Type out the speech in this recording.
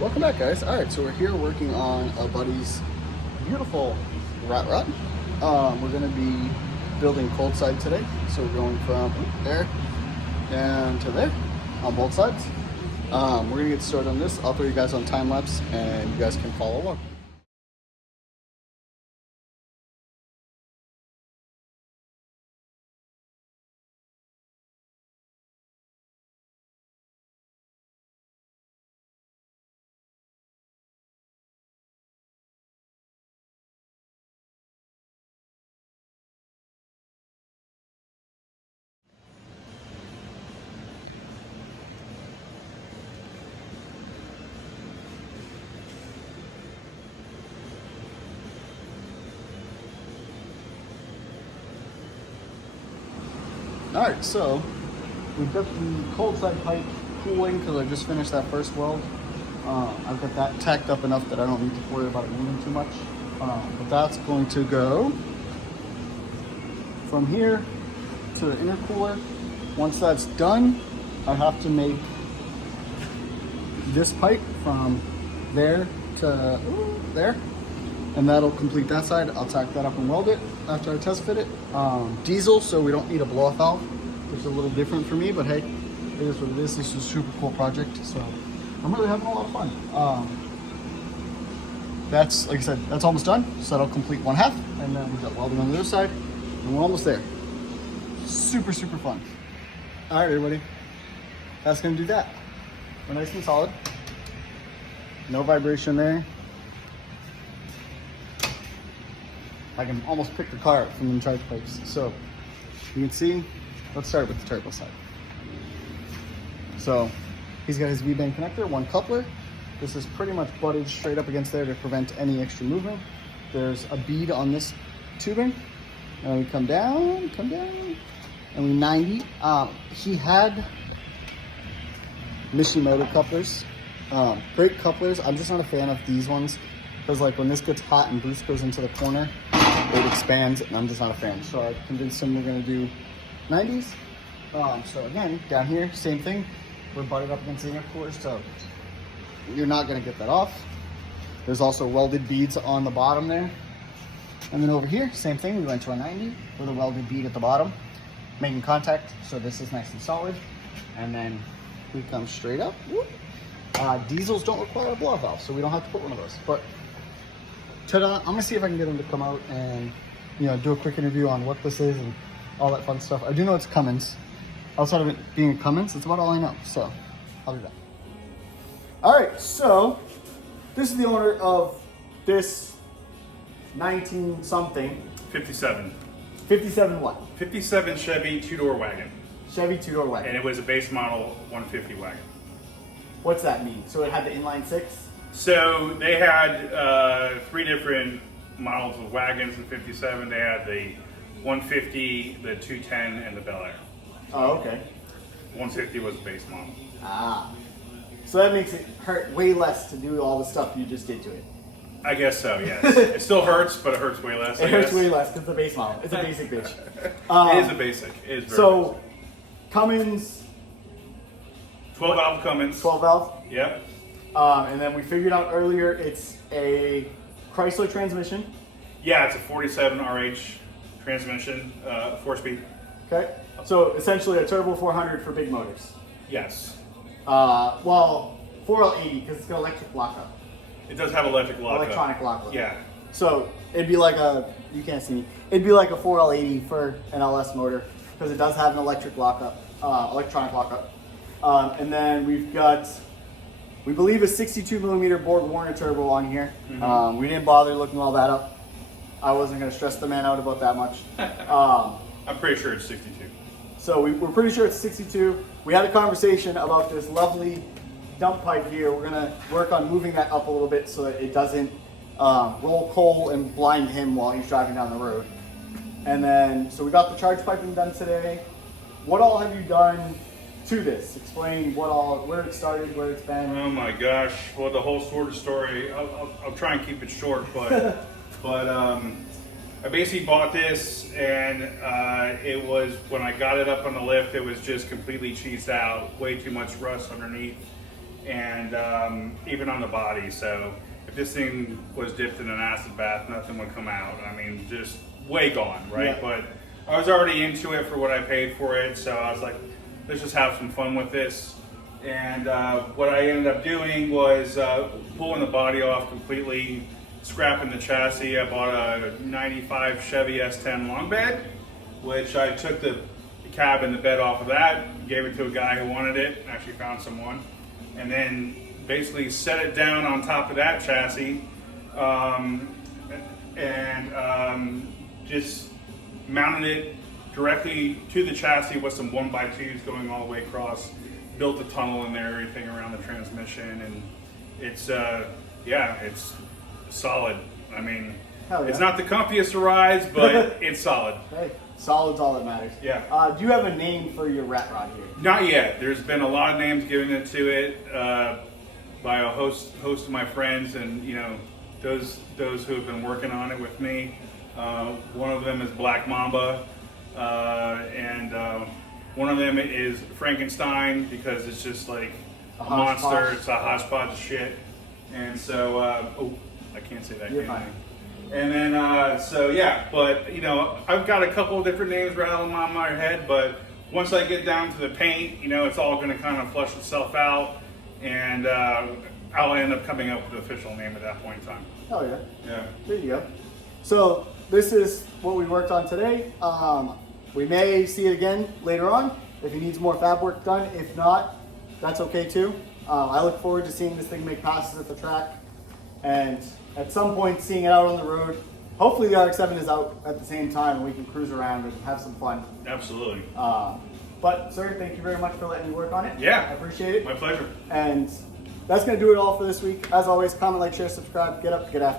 Welcome back, guys. All right, so we're here working on a buddy's beautiful rat rod. We're going to be building cold side today. So we're going from there down to there on both sides. We're going to get started on this. I'll throw you guys on time lapse and you guys can follow along. All right, so we've got the cold side pipe cooling because I just finished that first weld. I've got that tacked up enough that I don't need to worry about it moving too much. But that's going to go from here to the intercooler. Once that's done, I have to make this pipe from there to there, and that'll complete that side. I'll tack that up and weld it after I test fit it. Diesel, so we don't need a blow-off valve, which is a little different for me, but hey, it is what it is. This is a super cool project, so I'm really having a lot of fun. That's, like I said, that's almost done, so that'll complete one half, and then we've got welding on the other side, and we're almost there. Super, super fun. All right, everybody, that's gonna do that. We're nice and solid. No vibration there. I can almost pick the car up from the charge pipes. So you can see, let's start with the turbo side. So he's got his V-band connector, one coupler. This is pretty much butted straight up against there to prevent any extra movement. There's a bead on this tubing. And we come down, and we 90. He had Mishimoto couplers. Great couplers. I'm just not a fan of these ones because like when this gets hot and boost goes into the corner, it expands, and I'm just not a fan. So I convinced him we're gonna do 90s. So again, down here, same thing. We're butted up against the intercooler, so you're not gonna get that off. There's also welded beads on the bottom there. And then over here, same thing. We went to a 90 with a welded bead at the bottom, making contact. So this is nice and solid. And then we come straight up. Diesels don't require a blow valve, so we don't have to put one of those. But ta-da, I'm gonna see if I can get them to come out and do a quick interview on what this is and all that fun stuff. I do know it's Cummins. Outside of it being Cummins, it's about all I know, so I'll do that. All right, so this is the owner of this 19 something. 57. 57 what? 57 Chevy two-door wagon. Chevy two-door wagon. And it was a base model 150 wagon. What's that mean? So it had the inline six? So they had three different models of wagons in 57. They had the 150, the 210, and the Bel Air. Oh, okay. 150 was the base model. Ah. So that makes it hurt way less to do all the stuff you just did to it. I guess so, yes. It still hurts, but it hurts way less. It hurts way less because it's a base model. It's a basic bitch. It is a basic. It is very so, basic. Cummins. 12 valve Cummins. 12 valve? Yep. And then we figured out earlier it's a Chrysler transmission. Yeah, it's a 47 RH transmission, 4-speed. Okay. So essentially a turbo 400 for big motors. Yes. Well, 4L80 because it's got electric lockup. It does have electric lockup. Electronic lockup. Yeah. So it'd be like you can't see me, it'd be like a 4L80 for an LS motor because it does have an electric lockup, electronic lockup. And then we've got, we believe a 62 millimeter Borg Warner turbo on here. Mm-hmm. We didn't bother looking all that up. I wasn't gonna stress the man out about that much. I'm pretty sure it's 62. So we're pretty sure it's 62. We had a conversation about this lovely dump pipe here. We're gonna work on moving that up a little bit so that it doesn't roll coal and blind him while he's driving down the road. And then, so we got the charge piping done today. What all have you done to this? Explain where it started, where it's been. Oh my gosh! Well, the whole sort of story. I'll try and keep it short, but I basically bought this, and it was when I got it up on the lift, it was just completely cheesed out, way too much rust underneath, and even on the body. So if this thing was dipped in an acid bath, nothing would come out. I mean, just way gone, right? Yeah. But I was already into it for what I paid for it, so I was like, let's just have some fun with this. And what I ended up doing was pulling the body off completely, scrapping the chassis. I bought a 95 Chevy S10 long bed, which I took the cab and the bed off of that, gave it to a guy who wanted it, actually found someone, and then basically set it down on top of that chassis, and just mounted it directly to the chassis with some 1x2s going all the way across, built a tunnel in there, everything around the transmission, and it's it's solid. I mean, Hell yeah. It's not the comfiest of rides, but it's solid. Hey, solid's all that matters. Yeah. Do you have a name for your rat rod here? Not yet. There's been a lot of names given it to it by a host of my friends, and those who have been working on it with me. One of them is Black Mamba, and one of them is Frankenstein, because it's just like a monster. hodgepodge. It's a hodgepodge of shit. And so, I can't say that. You're can I? fine. And then, but I've got a couple of different names rattling on my head, but once I get down to the paint, it's all going to kind of flush itself out, and I'll end up coming up with an official name at that point in time. Oh yeah. Yeah. There you go. So this is what we worked on today. We may see it again later on if he needs more fab work done. If not, that's okay too. I look forward to seeing this thing make passes at the track, and at some point seeing it out on the road. Hopefully the RX-7 is out at the same time and we can cruise around and have some fun. Absolutely. But sir, thank you very much for letting me work on it. Yeah. I appreciate it. My pleasure. And that's going to do it all for this week. As always, comment, like, share, subscribe, get up, get after.